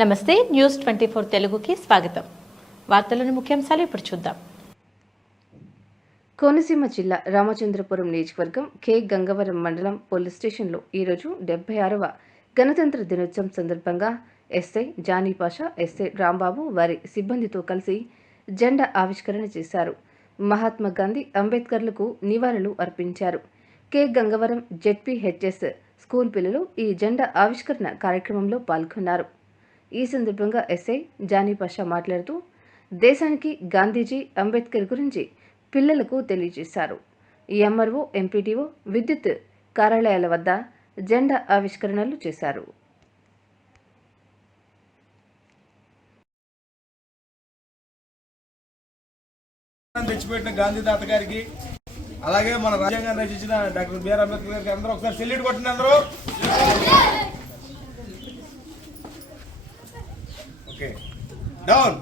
నమస్తే న్యూస్ 24 తెలుగుకి స్వాగతం. వార్తలను ముఖ్యాంశాలు ఇప్పుడు చూద్దాం. కోనసీమ జిల్లా రామచంద్రపురం నియోజకవర్గం కె గంగవరం మండలం పోలీస్ స్టేషన్లో ఈరోజు 76వ గణతంత్ర దినోత్సవం సందర్భంగా ఎస్ఐ జానీ పాషా, ఎస్ఐ రాంబాబు వారి సిబ్బందితో కలిసి జెండా ఆవిష్కరణ చేశారు. మహాత్మా గాంధీ, అంబేద్కర్లకు నివాళులు అర్పించారు. కె గంగవరం జెడ్పీహెచ్ఎస్ స్కూల్ పిల్లలు ఈ జెండా ఆవిష్కరణ కార్యక్రమంలో పాల్గొన్నారు. ఈ సందర్భంగా ఎస్ఐ జానీ పాషా మాట్లాడుతూ దేశానికి గాంధీజీ, అంబేద్కర్ గురించి పిల్లలకు తెలియజేశారు. ఎంఆర్ఓ, ఎంపీటీఓ, విద్యుత్ కార్యాలయాల వద్ద జెండా ఆవిష్కరణలు చేశారు. తెచ్చిపెట్టిన గాంధీ తాత గారికి, అలాగే మన రాజ్యాంగాన్ని రచించిన డాక్టర్ బిఆర్ అంబేద్కర్ గారికి అందరూ ఒకసారి సెల్యూట్ కొట్టిన అందరూ. Okay, down.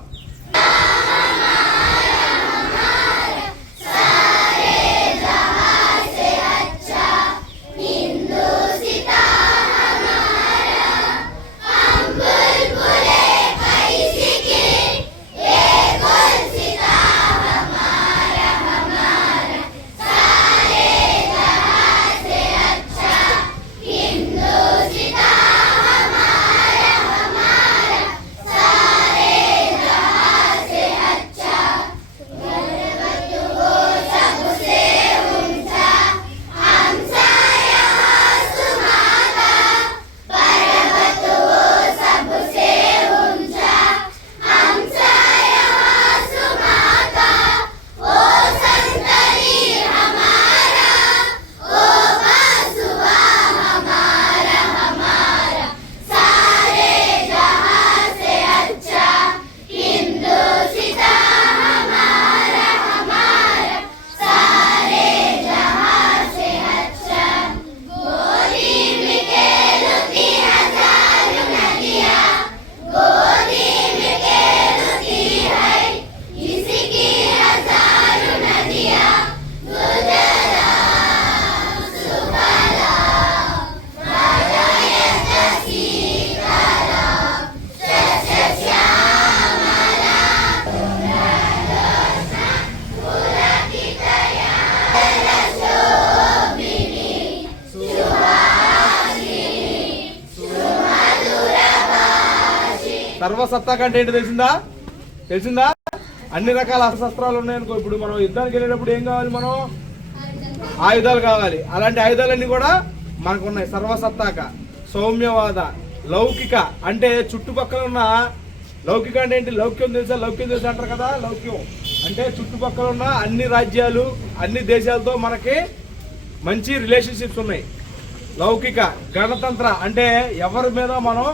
సర్వసత్తాక అంటే ఏంటో తెలిసిందా? అన్ని రకాల అస్త్రాలు ఉన్నాయనుకో. ఇప్పుడు మనం యుద్ధానికి వెళ్ళేటప్పుడు ఏం కావాలి? మనం ఆయుధాలు కావాలి. అలాంటి ఆయుధాలన్నీ కూడా మనకు ఉన్నాయి. సర్వసత్తాక, సౌమ్యవాద, లౌకిక అంటే చుట్టుపక్కల ఉన్న లౌకిక అంటే ఏంటి? లౌక్యం తెలుసా అంటారు కదా. లౌక్యం అంటే చుట్టుపక్కల ఉన్న అన్ని రాజ్యాలు, అన్ని దేశాలతో మనకి మంచి రిలేషన్షిప్స్ ఉన్నాయి. లౌకిక, గణతంత్ర అంటే ఎవరి మీద మనం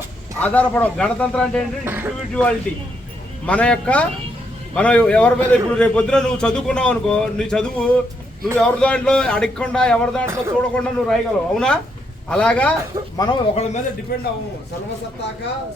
ఆధారపడవు. గణతంత్ర అంటే ఏంటి? ఇండివిజువాలిటీ. మనం ఎవరి మీద, ఇప్పుడు రేపు పొద్దున నువ్వు చదువుకున్నావు అనుకో, నీ చదువు నువ్వు ఎవరి దాంట్లో అడగకుండా, ఎవరి దాంట్లో చూడకుండా నువ్వు రాయగలవు, అవునా? అలాగా మనం ఒకళ్ళ మీద డిపెండ్ అవ్వము. సర్వసత్తాక,